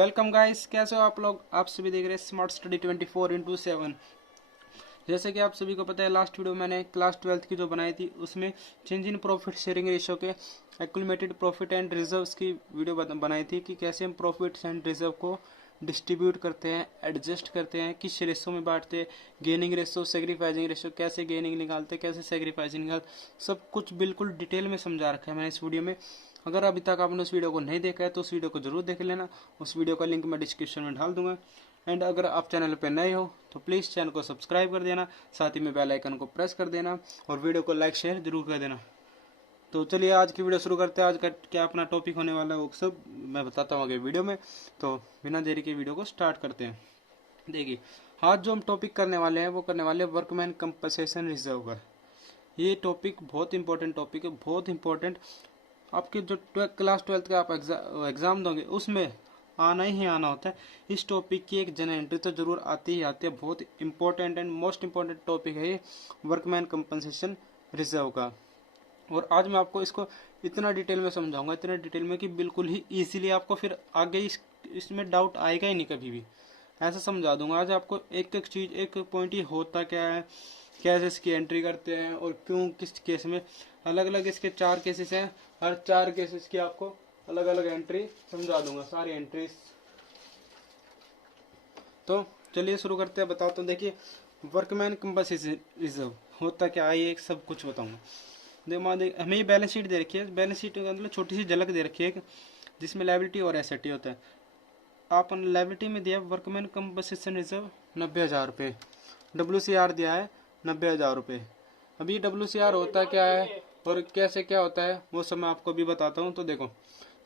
Welcome guys, कैसे हो आप लोग। आप सभी देख रहे हैं स्मार्ट स्टडी 24/7। जैसे कि आप सभी को पता है, लास्ट वीडियो मैंने क्लास 12th की जो बनाई थी उसमें change in profit sharing ratio के एक्यूमुलेटेड प्रॉफिट एंड रिजर्व्स की वीडियो बनाई थी कि कैसे हम प्रॉफिट्स एंड रिजर्व को डिस्ट्रीब्यूट करते हैं, एडजस्ट करते हैं, किस रेशो में बांटते हैं, गेनिंग रेशो, सेक्रीफाइसिंग रेशो, कैसे गेनिंग निकालते हैं, कैसे सेक्रीफाइसिंग निकालते, सब कुछ बिल्कुल डिटेल में समझा रखा है मैंने इस वीडियो में। अगर अभी तक आपने उस वीडियो को नहीं देखा है तो उस वीडियो को जरूर देख लेना। उस वीडियो का लिंक मैं डिस्क्रिप्शन में डाल दूंगा। एंड अगर आप चैनल पर नए हो तो प्लीज़ चैनल को सब्सक्राइब कर देना, साथ ही में बेल आइकन को प्रेस कर देना और वीडियो को लाइक शेयर जरूर कर देना। तो चलिए आज की वीडियो शुरू करते हैं। आज का क्या अपना टॉपिक होने वाला है वो सब मैं बताता हूँ आगे वीडियो में। तो बिना देरी के वीडियो को स्टार्ट करते हैं। देखिए, आज जो हम टॉपिक करने वाले हैं वो करने वाले हैं वर्कमैन कंपनसेशन रिजर्व का। ये टॉपिक बहुत इंपॉर्टेंट टॉपिक है, बहुत इंपॉर्टेंट। आपके जो क्लास 12th का आप एग्जाम दोगे उसमें आना ही आना होता है। इस टॉपिक की एक जन एंट्री तो जरूर आती ही आती है। बहुत important and most important topic है ये वर्कमैन कंपनसेशन रिजर्व का। और आज मैं आपको इसको इतना डिटेल में समझाऊंगा, इतना डिटेल में कि बिल्कुल ही इजीली आपको फिर आगे इसमें डाउट आएगा ही नहीं कभी भी। ऐसा समझा दूंगा आज आपको, एक एक चीज, एक पॉइंट ही होता क्या है, कैसे इसकी एंट्री करते हैं और क्यों, किस केस में। अलग अलग इसके 4 केसेस हैं, हर 4 केसेस की आपको अलग अलग एंट्री समझा दूंगा, सारी एंट्रीज। तो चलिए शुरू करते हैं, बताता हूँ। देखिए, वर्कमैन कंपनसेशन रिजर्व होता क्या है, ये सब कुछ बताऊंगा। हमें ये बैलेंस शीट दे रखी है। बैलेंस शीट के अंदर छोटी सी झलक दे रखी है जिसमें लायबिलिटी और एसेट होता है। आप लायबिलिटी में दिया वर्कमैन कंपनसेशन रिजर्व 90,000 रुपये, WCR दिया है 90,000 रुपये। अभी WCR होता क्या है और कैसे क्या होता है वो सब मैं आपको भी बताता हूँ। तो देखो,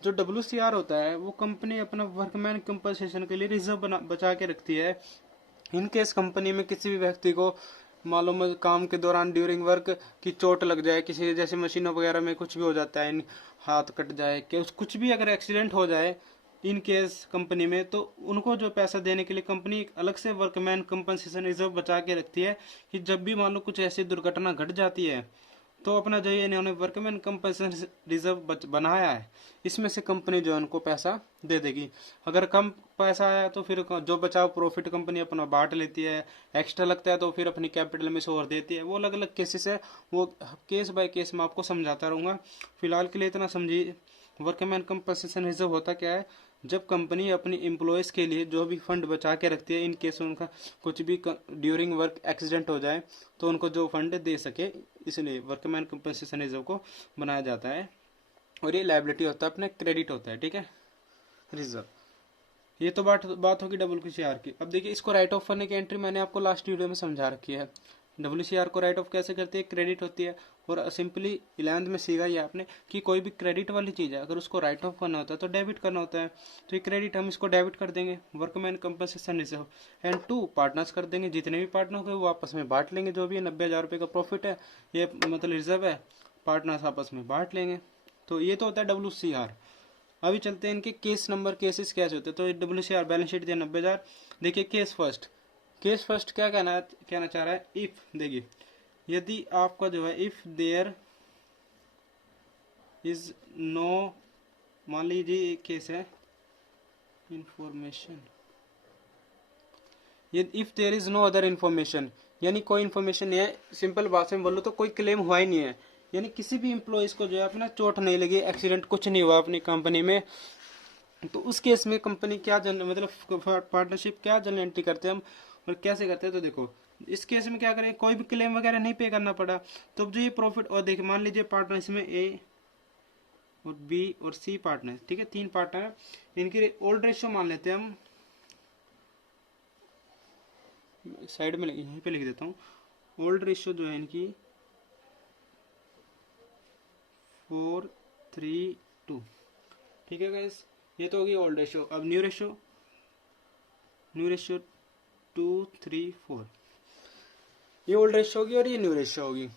जो WCR होता है वो कंपनी अपना वर्कमैन कंपनसेशन के लिए रिजर्व बचा के रखती है। इन केस कंपनी में किसी भी व्यक्ति को मालूम काम के दौरान ड्यूरिंग वर्क की चोट लग जाए, किसी जैसे मशीनों वगैरह में कुछ भी हो जाता है, हाथ कट जाए, कुछ भी अगर एक्सीडेंट हो जाए इन केस कंपनी में, तो उनको जो पैसा देने के लिए कंपनी एक अलग से वर्कमैन कंपनसेशन रिजर्व बचा के रखती है कि जब भी मान लो कुछ ऐसी दुर्घटना घट जाती है तो अपना जो ये इन्होंने वर्कमैन कंपनसेशन रिजर्व बनाया है इसमें से कंपनी जो है उनको पैसा दे देगी। अगर कम पैसा आया तो फिर जो बचाव प्रॉफिट कंपनी अपना बांट लेती है, एक्स्ट्रा लगता है तो फिर अपनी कैपिटल में से और देती है। वो अलग अलग केसेस है, वो केस बाय केस मैं आपको समझाता रहूँगा। फिलहाल के लिए इतना समझिए, वर्कमैन कंपनसेशन रिजर्व होता क्या है। जब कंपनी अपनी एम्प्लॉयज़ के लिए जो भी फंड बचा के रखती है, इन केस उनका कुछ भी ड्यूरिंग वर्क एक्सीडेंट हो जाए तो उनको जो फंड दे सके, इसलिए वर्कमैन कंपनसेशन रिजर्व को बनाया जाता है। और ये लायबिलिटी होता है, अपने क्रेडिट होता है, ठीक है, रिजर्व। ये तो बात होगी WCR की। अब देखिए, इसको राइट ऑफ करने की एंट्री मैंने आपको लास्ट वीडियो में समझा रखी है। WCR को राइट ऑफ कैसे करती है, क्रेडिट होती है। और सिंपली 11th में सीखा ही आपने कि कोई भी क्रेडिट वाली चीज़ है अगर उसको राइट ऑफ करना होता है तो डेबिट करना होता है। तो ये क्रेडिट हम इसको डेबिट कर देंगे, workman compensation reserve. And 2 partners कर देंगे, जितने भी पार्टनर होंगे वो आपस में बांट लेंगे। जो भी 90,000 रुपये का प्रॉफिट है, ये मतलब रिजर्व है, पार्टनर्स आपस में बांट लेंगे। तो ये तो होता है WCR। अभी चलते हैं इनके केस नंबर, केसेस कैसे होते हैं। तो WCR बैलेंस शीट दिया 90,000। देखिए केस फर्स्ट क्या कहना चाह रहा है, इफ। देखिए, यदि आपका जो है इफ देयर इज नो, मान लीजिए एक केस है information, if there is no other information, यानी कोई इन्फॉर्मेशन नहीं है। सिंपल भाषा में बोलो तो कोई क्लेम हुआ ही नहीं है, यानी किसी भी एम्प्लॉयज को जो है अपना चोट नहीं लगी, एक्सीडेंट कुछ नहीं हुआ अपनी कंपनी में। तो उस केस में कंपनी क्या मतलब पार्टनरशिप क्या जनरल एंट्री करते हैं हम और कैसे करते हैं। तो देखो, इस केस में क्या करें, कोई भी क्लेम वगैरह नहीं पे करना पड़ा। तो जो ये प्रॉफिट, और देखिए मान लीजिए पार्टनर इसमें A और B और C पार्टनर, ठीक है, 3 पार्टनर। इनकी ओल्ड रेशियो मान लेते हैं हम, साइड में यहीं पे लिख देता हूँ। ओल्ड रेशियो जो है इनकी 4:3:2, ठीक है गाइस, ये तो होगी ओल्ड रेशियो। अब न्यू रेशियो 2:3:4, ये ओल्ड रेशियो होगी और ये न्यू रेशियो होगी।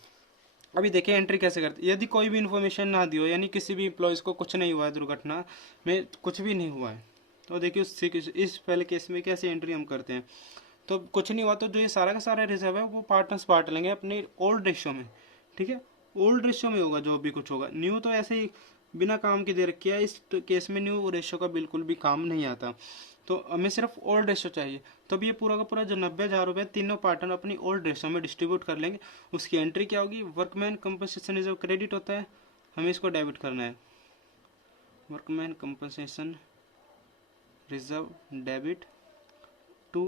अभी देखिए एंट्री कैसे करते हैं। यदि कोई भी इन्फॉर्मेशन ना दी हो, यानी किसी भी एम्प्लॉयज को कुछ नहीं हुआ है, दुर्घटना में कुछ भी नहीं हुआ है, तो देखिए इस पहले केस में कैसे एंट्री हम करते हैं। तो कुछ नहीं हुआ तो जो ये सारा का सारा रिजर्व है वो पार्टनर्स बांट लेंगे अपनी ओल्ड रेशियो में, ठीक है, ओल्ड रेशियो में होगा जो भी कुछ होगा। न्यू तो ऐसे ही बिना काम की दे रखी है, इस केस में न्यू रेशो का बिल्कुल भी काम नहीं आता। तो हमें सिर्फ ओल्ड रेशो चाहिए। तो अब ये पूरा का पूरा जो 90,000 रुपये तीनों पार्टनर अपनी ओल्ड रेशो में डिस्ट्रीब्यूट कर लेंगे। उसकी एंट्री क्या होगी, वर्कमैन कंपनसेशन रिजर्व क्रेडिट होता है, हमें इसको डेबिट करना है। Workman compensation reserve debit to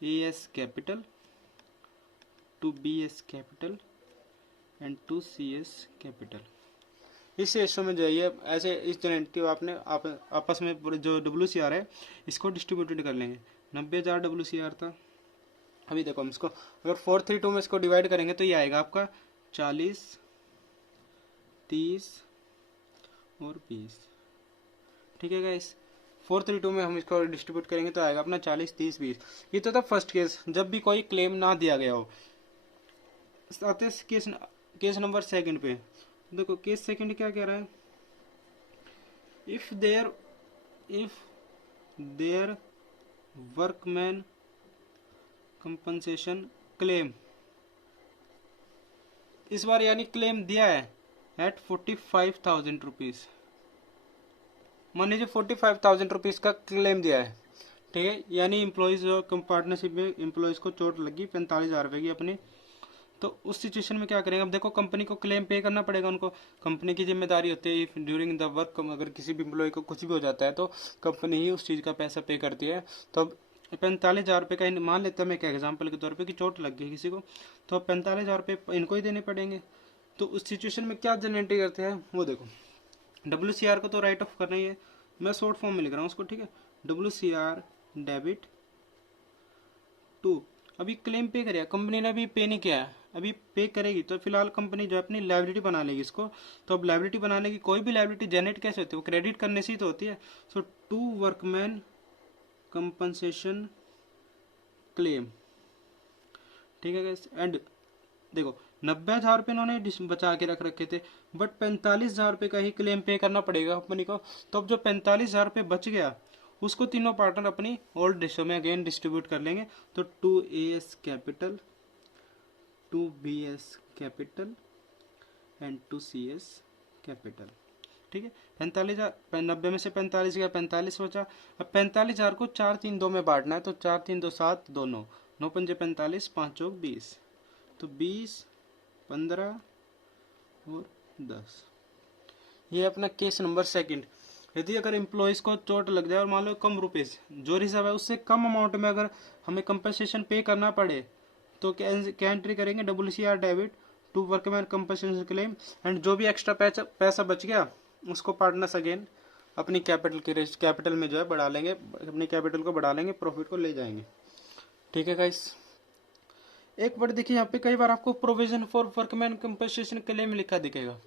AS capital, to BS capital and to CS capital. इस रेशो में जो है ये ऐसे इस जनरेटिव आपने आपस में जो WCR है इसको डिस्ट्रीब्यूटेड कर लेंगे। 90,000 WCR था। अभी देखो हम इसको अगर 432 में इसको डिवाइड करेंगे तो ये आएगा आपका 40, 30 और 20। ठीक है गाइस, 432 में हम इसको डिस्ट्रीब्यूट करेंगे तो आएगा अपना 40, 30, 20। ये तो था फर्स्ट केस, जब भी कोई क्लेम ना दिया गया हो। आते केस नंबर सेकंड पे। देखो केस सेकंड क्या कह रहा है, if there workman compensation claim, इस बार यानी क्लेम दिया है एट 45,000 रुपीज। मान लीजिए 45,000 रुपीज का क्लेम दिया है, ठीक है, यानी इम्प्लॉइज पार्टनरशिप में इम्प्लॉइज को चोट लगी 45,000 रुपए की अपनी। तो उस सिचुएशन में क्या करेंगे, अब देखो कंपनी को क्लेम पे करना पड़ेगा उनको, कंपनी की जिम्मेदारी होती है। इफ ड्यूरिंग द वर्क अगर किसी भी एम्प्लॉय को कुछ भी हो जाता है तो कंपनी ही उस चीज़ का पैसा पे करती है। तो अब 45,000 रुपये का मान लेता हूँ मैं एक एग्जाम्पल के तौर पे कि चोट लग गई किसी को, तो अब 45,000 रुपये इनको ही देने पड़ेंगे। तो उस सिचुएशन में क्या जनरेट करते हैं वो देखो, WCR को तो राइट ऑफ करना ही है, मैं शॉर्ट फॉर्म में लिख रहा हूँ उसको, ठीक है। WCR डेबिट टू, अभी क्लेम पे करेगा कंपनी ने, अभी पे नहीं किया है, अभी पे करेगी तो फिलहाल कंपनी जो है अपनी लायबिलिटी बना लेगी इसको। तो अब लायबिलिटी बनाने की, कोई भी लायबिलिटी जनरेट कैसे होती है, वो क्रेडिट करने से ही तो होती है। सो टू वर्कमैन कंपनसेशन क्लेम, ठीक है। एंड देखो 90,000 रुपये इन्होंने बचा के रख रखे थे, बट 45,000 रुपये का ही क्लेम पे करना पड़ेगा कंपनी को। तो अब जो 45,000 रुपये बच गया उसको तीनों पार्टनर अपनी ओल्ड रेशो में अगेन डिस्ट्रीब्यूट कर लेंगे। तो 2AS capital, 2BS capital and 2CS capital, ठीक है। 45,000, 90 में से 45 गया, 45 बचा। अब 45,000 को 4, 3, 2 में बांटना है, तो 4, 3, 2, 7, 2, 9, 9 पंजे 45, 5 चौक 20, तो 20, 15 और 10। ये अपना केस नंबर सेकंड। यदि अगर एम्प्लॉयज को चोट लग जाए और मान लो कम रुपए जो रिजर्व है उससे कम अमाउंट में अगर हमें कंपनसेशन पे करना पड़े तो क्या एंट्री करेंगे, WCR debit to workman compensation claim, and जो भी एक्स्ट्रा पैसा बच गया उसको पार्टनर्स अगेन अपनी कैपिटल में जो है बढ़ा लेंगे, अपनी कैपिटल को बढ़ा लेंगे, प्रॉफिट को ले जाएंगे। ठीक है गाइस, एक बार देखिए यहाँ पे कई बार आपको provision for workman compensation claim लिखा दिखेगा,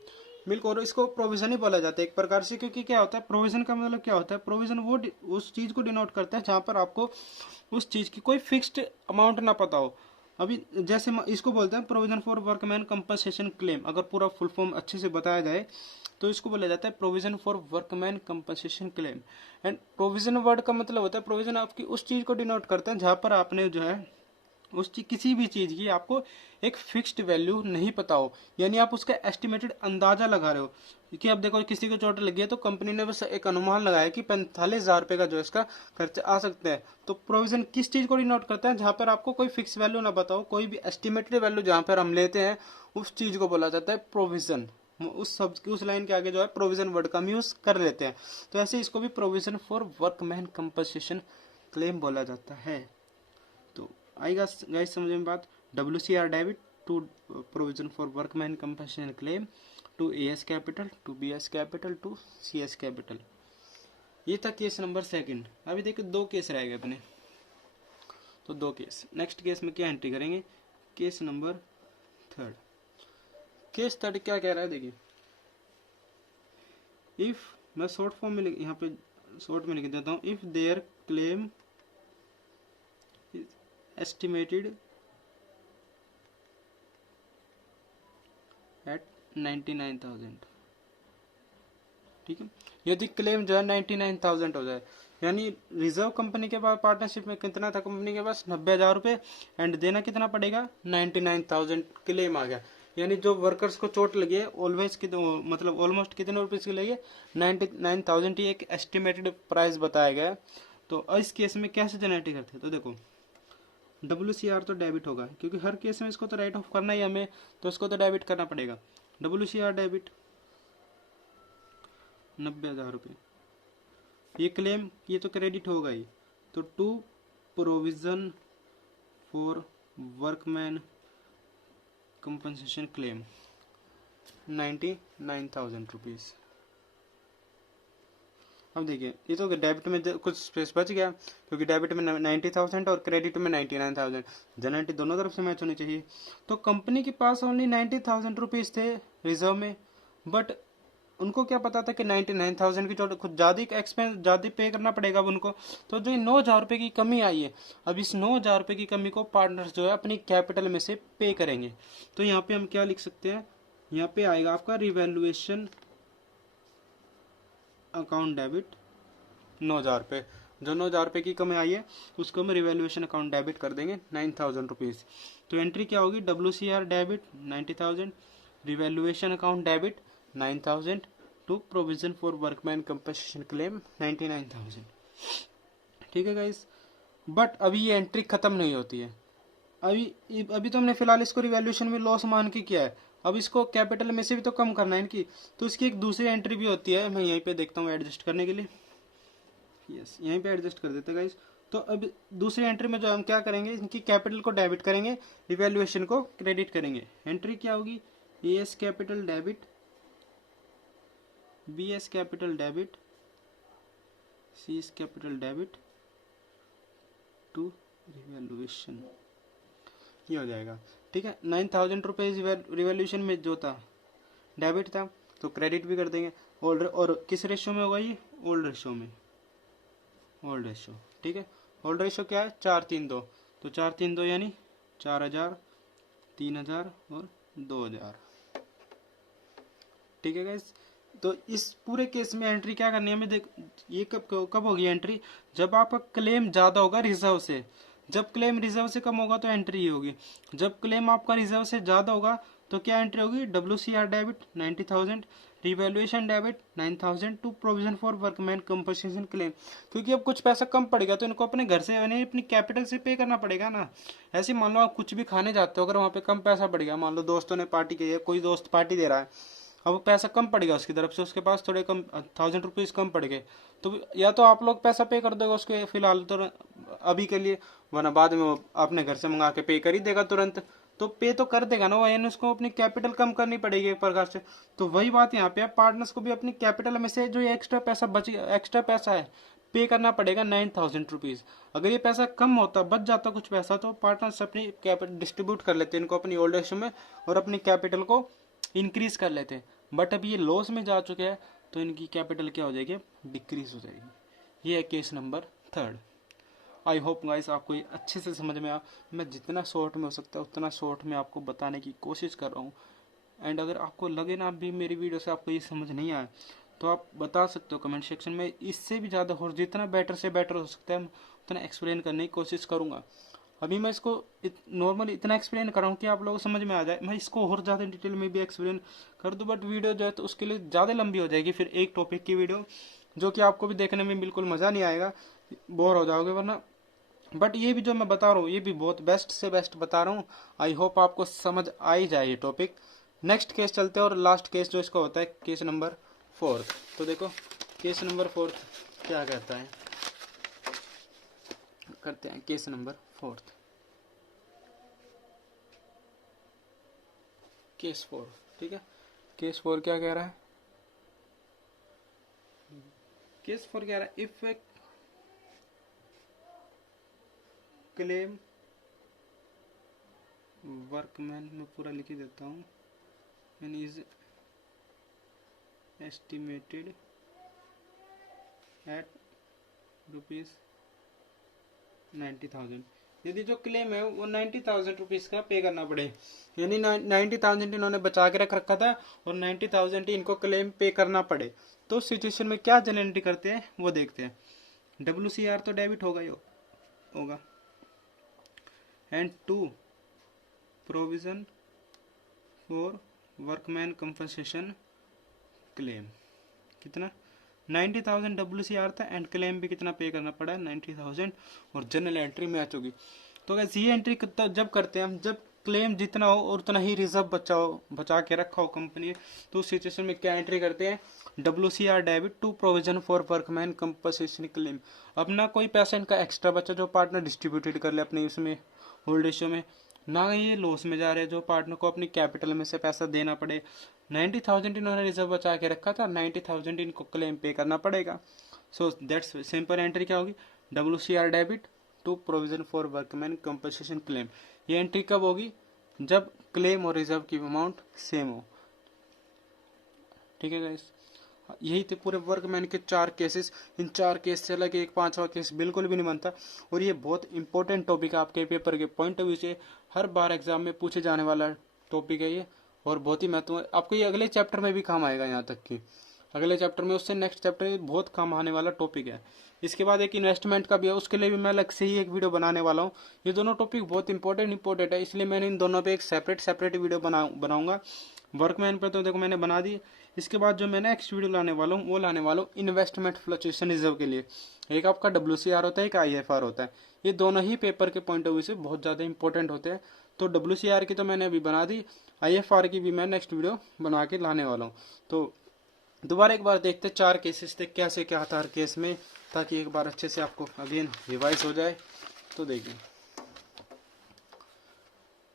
बिल्कुल इसको प्रोविजन ही बोला जाता है एक प्रकार से, क्योंकि क्या होता है प्रोविजन का मतलब क्या होता है, प्रोविजन वो उस चीज को डिनोट करता है जहां पर आपको उस चीज की कोई फिक्स्ड अमाउंट ना पता हो। अभी जैसे इसको बोलते हैं provision for workman compensation claim, अगर पूरा फुल फॉर्म अच्छे से बताया जाए तो इसको बोला जाता है provision for workman compensation claim. And provision word का मतलब होता है, प्रोविजन आपकी उस चीज को डिनोट करता है जहां पर आपने जो है उस किसी भी चीज की आपको एक फिक्स्ड वैल्यू नहीं पता हो, यानी आप उसका एस्टिमेटेड अंदाजा लगा रहे हो कि अब देखो किसी को चोट लगी है तो कंपनी ने बस एक अनुमान लगाया कि 45,000 रुपये का जो इसका खर्चा आ सकता है। तो प्रोविजन किस चीज को डिनोट करता है, जहां पर आपको कोई फिक्स वैल्यू ना बताओ, कोई भी एस्टिमेटेड वैल्यू जहां पर हम लेते हैं उस चीज को बोला जाता है प्रोविजन। उस लाइन के आगे जो है प्रोविजन वर्ड का हम यूज कर लेते हैं, तो ऐसे इसको भी provision for workman compensation claim बोला जाता है। तो आएगा गाइस समझ में बात, WCR debit to provision for workman compensation claim, to AS capital, to BS capital, to CS capital. ये था केस नंबर सेकंड। अभी देखिए 2 केस रह गए अपने, तो 2 केस। नेक्स्ट केस में क्या एंट्री करेंगे, case number third. Case third क्या कह रहा है देखिए, इफ, मैं शॉर्ट फॉर्म में यहाँ पे शॉर्ट में लिख देता हूँ, if there claim estimated at 99,000, ठीक है। यदि क्लेम जो है 99,000 हो जाए, यानी रिजर्व कंपनी के पास पार्टनरशिप में कितना था, कंपनी के पास 90,000 रुपये, एंड देना कितना पड़ेगा 99,000, क्लेम आ गया। यानी जो वर्कर्स को चोट लगी है ऑलवेज मतलब ऑलमोस्ट कितने रुपीज़ की लगी है, 99,000 ही एक एस्टिमेटेड प्राइस बताया गया है। तो इस केस में कैसे जनरेट करते हैं, तो देखो WCR तो डेबिट होगा, क्योंकि हर केस में इसको तो राइट ऑफ करना ही हमें, तो इसको तो डेबिट करना पड़ेगा। WCR डेबिट 90,000 रुपये। ये क्लेम, ये तो क्रेडिट होगा ही, तो to provision for workman compensation claim 99,000 rupees. अब देखिए ये तो डेबिट में कुछ स्पेस बच गया, क्योंकि डेबिट में 90,000 और क्रेडिट में 99,000, जनरेटी दोनों तरफ से मैच होनी चाहिए। तो कंपनी के पास ओनली 90,000 रुपीज़ थे रिजर्व में, बट उनको क्या पता था कि 99,000 की कुछ ज़्यादा एक्सपेंस ज़्यादा पे करना पड़ेगा अब उनको। तो जो 9,000 रुपये की कमी आई है, अब इस 9,000 रुपये की कमी को पार्टनर्स जो है अपनी कैपिटल में से पे करेंगे। तो यहाँ पे हम क्या लिख सकते हैं, यहाँ पे आएगा आपका रिवैल्यूएशन अकाउंट डेबिट 9,000 रुपये। जो 9,000 रुपये की कमी आई है उसको हम रिवैल्यूएशन अकाउंट डेबिट कर देंगे 9,000 रुपीज़। तो एंट्री क्या होगी, WCR debit 90,000, revaluation account debit 9,000 to provision for workman compensation claim 99,000। ठीक है गाइस, बट अभी ये एंट्री खत्म नहीं होती है। अभी तो हमने फिलहाल इसको रिवैल्यूएशन में लॉस मान के किया है, अब इसको कैपिटल में से भी तो कम करना है इनकी। तो इसकी एक दूसरी एंट्री भी होती है, मैं यहीं पे देखता हूँ एडजस्ट करने के लिए। यस, यहीं पे एडजस्ट कर देते हैं गाइस। तो अब दूसरी एंट्री में जो हम क्या करेंगे, इनकी कैपिटल को डेबिट करेंगे, रिवैल्यूएशन को क्रेडिट करेंगे। एंट्री क्या होगी, AS capital debit, BS capital debit, CS capital debit to revaluation, ये हो जाएगा। ठीक है, 9,000 रुपीज रिवैल्यूएशन में जो था डेबिट था, तो क्रेडिट भी कर देंगे। और किस रेशियो में होगा ये, ओल्ड रेशियो में, ओल्ड रेशियो। ठीक है, ओल्ड रेशियो क्या है, 4-3-2, तो 4-3-2 यानी 4,000, 3,000 और 2,000। ठीक है गाइस, तो इस पूरे केस में एंट्री क्या करनी है हमें, देख ये कब होगी एंट्री, जब आपका क्लेम ज़्यादा होगा रिजर्व से। जब क्लेम रिजर्व से कम होगा तो एंट्री ही होगी। जब क्लेम आपका रिजर्व से ज़्यादा होगा तो क्या एंट्री होगी, WCR debit 90,000, revaluation debit 9,000 to provision for workman compensation claim. क्योंकि अब कुछ पैसा कम पड़ेगा तो इनको अपने घर से यानी अपनी कैपिटल से पे करना पड़ेगा ना। ऐसे मान लो आप कुछ भी खाने जाते हो, अगर वहाँ पे कम पैसा पड़ गया, मान लो दोस्तों ने पार्टी की है, कोई दोस्त पार्टी दे रहा है, अब वो पैसा कम पड़ेगा उसकी तरफ से, उसके पास थोड़े कम 1,000 रुपीज़ कम पड़ गए, तो या तो आप लोग पैसा पे कर दोगे उसके फिलहाल तो अभी के लिए, वरना बाद में वो अपने घर से मंगा के पे कर ही देगा तुरंत। तो पे तो कर देगा ना वो, यानी उसको अपनी कैपिटल कम करनी पड़ेगी एक प्रकार से। तो वही बात यहाँ पे, पार्टनर्स को भी अपनी कैपिटल में से जो एक्स्ट्रा पैसा एक्स्ट्रा पैसा है पे करना पड़ेगा 9,000 रुपीज़। अगर ये पैसा कम होता, बच जाता कुछ पैसा, तो पार्टनर्स अपनी कैपिटल डिस्ट्रीब्यूट कर लेते इनको अपनी ओल्ड एज में और अपनी कैपिटल को इंक्रीज कर लेते। बट अब ये लॉस में जा चुके हैं तो इनकी कैपिटल क्या हो जाएगी, डिक्रीज हो जाएगी। ये है case number 3। I hope guys आपको ये अच्छे से समझ में आ, मैं जितना शॉर्ट में हो सकता है उतना शॉर्ट में आपको बताने की कोशिश कर रहा हूँ। एंड अगर आपको लगे ना भी मेरी वीडियो से आपको ये समझ नहीं आया तो आप बता सकते हो कमेंट सेक्शन में, इससे भी ज़्यादा और जितना बेटर से बेटर हो सकता है उतना एक्सप्लेन करने की कोशिश करूँगा। अभी मैं इसको नॉर्मली इतना एक्सप्लेन कर रहा हूँ कि आप लोगों को समझ में आ जाए, मैं इसको और ज़्यादा डिटेल में भी एक्सप्लेन कर दूँ, बट वीडियो जो है तो उसके लिए ज़्यादा लंबी हो जाएगी फिर एक टॉपिक की वीडियो, जो कि आपको भी देखने में बिल्कुल मज़ा नहीं आएगा, बोर हो जाओगे वरना। बट ये भी जो मैं बता रहा हूँ ये भी बहुत बेस्ट से बेस्ट बता रहा हूँ। आई होप आपको समझ आ ही जाए ये टॉपिक। नेक्स्ट केस चलते हैं, और लास्ट केस जो इसका होता है केस नंबर 4। तो देखो केस नंबर 4 क्या कहता है, करते हैं केस नंबर 4। केस 4, ठीक है, केस 4 क्या कह रहा है, केस 4 कह रहा है इफ ए क्लेम वर्कमैन, मैं पूरा लिख ही देता हूँ, एंड इज एस्टिमेटेड एट ₹90,000। यदि जो क्लेम है वो 90,000 रुपीज़ का पे करना पड़े, यानी 90,000 इन्होंने बचा के रख रखा था और 90,000 इनको क्लेम पे करना पड़े, तो सिचुएशन में क्या जनरेट करते हैं वो देखते हैं। WCR तो डेबिट होगा ही होगा, and to provision for workman compensation claim. कितना 90,000 WCR था एंड क्लेम भी कितना पे करना पड़ा 90,000 और जनरल एंट्री मैच होगी। तो अगर ये एंट्री जब करते हैं हम, जब क्लेम जितना हो और उतना ही रिजर्व बचा के रखा हो कंपनी, तो उस सिचुएशन में क्या एंट्री करते हैं WCR debit to provision for workman compensation claim. अपना कोई पैसा इनका एक्स्ट्रा बचा जो पार्टनर डिस्ट्रीब्यूटेड कर ले अपने उसमें होल्ड रेशियो में, ना ये लॉस में जा रहे जो पार्टनर को अपनी कैपिटल में से पैसा देना पड़े। 90,000 इन्होंने रिजर्व बचा के रखा था, 90,000 इनको क्लेम पे करना पड़ेगा। सो दैट्स सिंपल एंट्री क्या होगी WCR debit to provision for workman compensation claim. ये एंट्री कब होगी जब क्लेम और रिजर्व की अमाउंट सेम हो। ठीक है गाइस, यही थे पूरे वर्कमैन के 4 केसेस। इन 4 केस से अलग एक 5वां केस बिल्कुल भी नहीं बनता और ये बहुत इंपॉर्टेंट टॉपिक है आपके पेपर के पॉइंट ऑफ व्यू से, हर बार एग्जाम में पूछे जाने वाला टॉपिक है ये और बहुत ही महत्वपूर्ण। आपको ये अगले चैप्टर में भी काम आएगा, यहाँ तक कि अगले चैप्टर में उससे नेक्स्ट चैप्टर में बहुत काम आने वाला टॉपिक है। इसके बाद एक इन्वेस्टमेंट का भी है, उसके लिए भी मैं अलग से ही एक वीडियो बनाने वाला हूँ। ये दोनों टॉपिक बहुत इंपॉर्टेंट है, इसलिए मैंने इन दोनों पे एक सेपरेट वीडियो बनाऊंगा। वर्कमैन पर तो देखो मैंने बना दी। इसके बाद जो मैं नेक्स्ट वीडियो लाने वाला हूँ वो लाने वाला हूँ इन्वेस्टमेंट फ्लक्चुएशन रिजर्व के लिए। एक आपका WCR होता है, एक IFR होता है। ये दोनों ही पेपर के पॉइंट ऑफ व्यू से बहुत ज़्यादा इंपॉर्टेंट होते हैं। तो WCR की तो मैंने अभी बना दी, IFR की भी मैं नेक्स्ट वीडियो बना के लाने वाला हूँ। तो दोबारा एक बार देखते 4 केसेस थे, कैसे क्या था हर केस में, ताकि एक बार अच्छे से आपको अगेन रिवाइज हो जाए। तो देखिए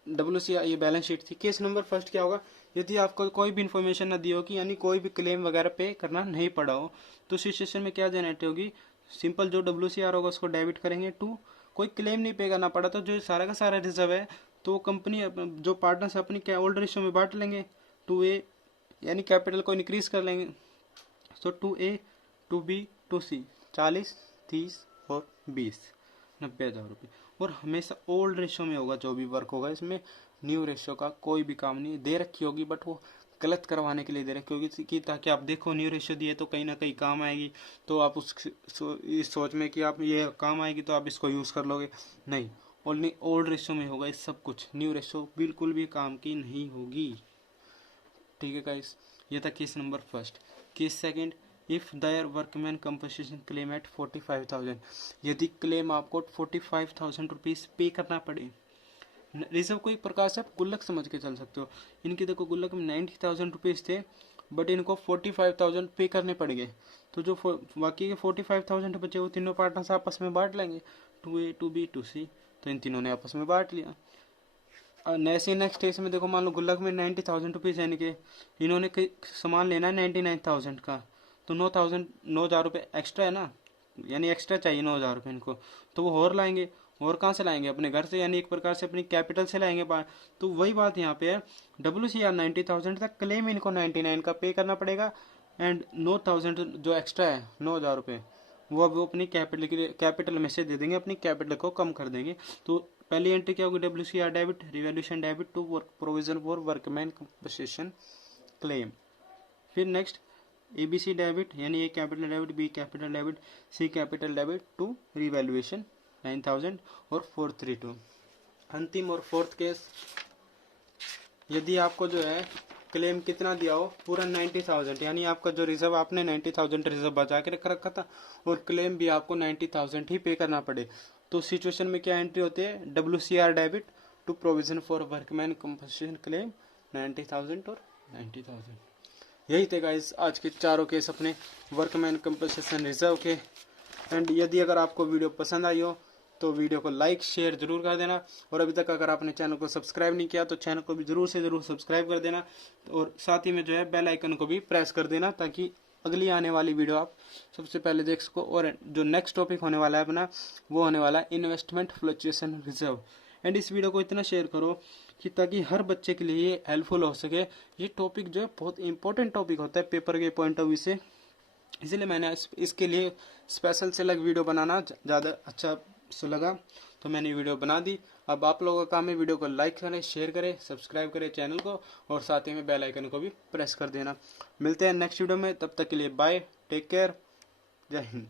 WCR ये बैलेंस शीट थी। केस नंबर फर्स्ट क्या होगा, यदि आपको कोई भी इन्फॉर्मेशन ना दी हो कि यानी कोई भी क्लेम वगैरह पे करना नहीं पड़ा हो, तो सिचुएशन में क्या जनरेट होगी, सिंपल जो WCR होगा उसको डेबिट करेंगे टू, कोई क्लेम नहीं पे करना पड़ा तो जो सारा का सारा रिजर्व है तो कंपनी जो पार्टनर्स अपनी होल्ड रेशियो में बांट लेंगे 2A, यानी कैपिटल को इंक्रीज कर लेंगे। सो 2A 2B 2C 40 30 और 20 90,000 रुपये। और हमेशा ओल्ड रेशियो में होगा जो भी वर्क होगा, इसमें न्यू रेशियो का कोई भी काम नहीं दे रखी होगी, बट वो गलत करवाने के लिए दे रखी होगी कि ताकि आप देखो न्यू रेशियो दिए तो कहीं ना कहीं काम आएगी, तो आप इस सोच में कि आप ये काम आएगी तो आप इसको यूज़ कर लोगे। नहीं, ओनली ओल्ड रेशियो में होगा ये सब कुछ, न्यू रेशियो बिल्कुल भी काम की नहीं होगी। ठीक है गाइस, ये था case number first. Case second, if दायर वर्कमैन कंपनसेशन क्लेम एट 45,000, यदि क्लेम आपको 45,000 रुपीज़ पे करना पड़े। रिजर्व को एक प्रकार से आप गुल्लक समझ के चल सकते हो। इनके देखो गुल्लक में 90,000 रुपीज़ थे, बट इनको 45,000 पे करने पड़ गए। तो जो बाकी के 45,000 बचे वो तीनों पार्टनर्स आपस में बांट लेंगे 2A 2B 2C, तो इन तीनों ने आपस में बांट लिया। नेक्स्ट केस में देखो मान लो गुल्लक में 90,000 रुपीज़ यानी कि इन्होंने सामान लेना है 99,000 का, तो 9,000 रुपये एक्स्ट्रा है ना, यानी एक्स्ट्रा चाहिए 9,000 रुपये इनको, तो वो और लाएंगे। और कहाँ से लाएंगे, अपने घर से, यानी एक प्रकार से अपनी कैपिटल से लाएंगे। तो वही बात यहाँ पे है, WCR 90,000 तक क्लेम इनको 99 का पे करना पड़ेगा एंड 9,000 जो एक्स्ट्रा है 9,000 रुपये वो अपनी कैपिटल में से दे देंगे, अपनी कैपिटल को कम कर देंगे। तो पहली एंट्री क्या होगी WCR debit revaluation debit to provision for workman compensation claim. फिर नेक्स्ट ABC डेबिट यानी A capital debit, B capital debit, C capital debit to revaluation 9,000 और 432। अंतिम और फोर्थ केस, यदि आपको जो है क्लेम कितना दिया हो पूरा 90,000, यानी आपका जो रिजर्व आपने 90,000 रिजर्व बचा के रखा था और क्लेम भी आपको 90,000 ही पे करना पड़े, तो सिचुएशन में क्या एंट्री होती है WCR debit to provision for workman compensation claim 90,000 और 90,000। यही थे गाइस आज के चारों केस अपने वर्कमैन कंपनसेशन रिजर्व के। एंड यदि अगर आपको वीडियो पसंद आई हो तो वीडियो को लाइक शेयर जरूर कर देना, और अभी तक अगर आपने चैनल को सब्सक्राइब नहीं किया तो चैनल को भी जरूर से जरूर सब्सक्राइब कर देना, और साथ ही में जो है बेल आइकन को भी प्रेस कर देना ताकि अगली आने वाली वीडियो आप सबसे पहले देख सको। और जो नेक्स्ट टॉपिक होने वाला है अपना वो होने वाला है इन्वेस्टमेंट फ्लक्चुएशन रिजर्व। एंड इस वीडियो को इतना शेयर करो कि ताकि हर बच्चे के लिए ये हेल्पफुल हो सके। ये टॉपिक जो है बहुत इंपॉर्टेंट टॉपिक होता है पेपर के पॉइंट ऑफ व्यू से, इसलिए मैंने इसके लिए स्पेशल से अलग वीडियो बनाना ज़्यादा अच्छा से लगा, तो मैंने वीडियो बना दी। अब आप लोगों का काम है वीडियो को लाइक करें, शेयर करें, सब्सक्राइब करें चैनल को, और साथ ही में बेल आइकन को भी प्रेस कर देना। मिलते हैं नेक्स्ट वीडियो में, तब तक के लिए बाय, टेक केयर, जय हिंद।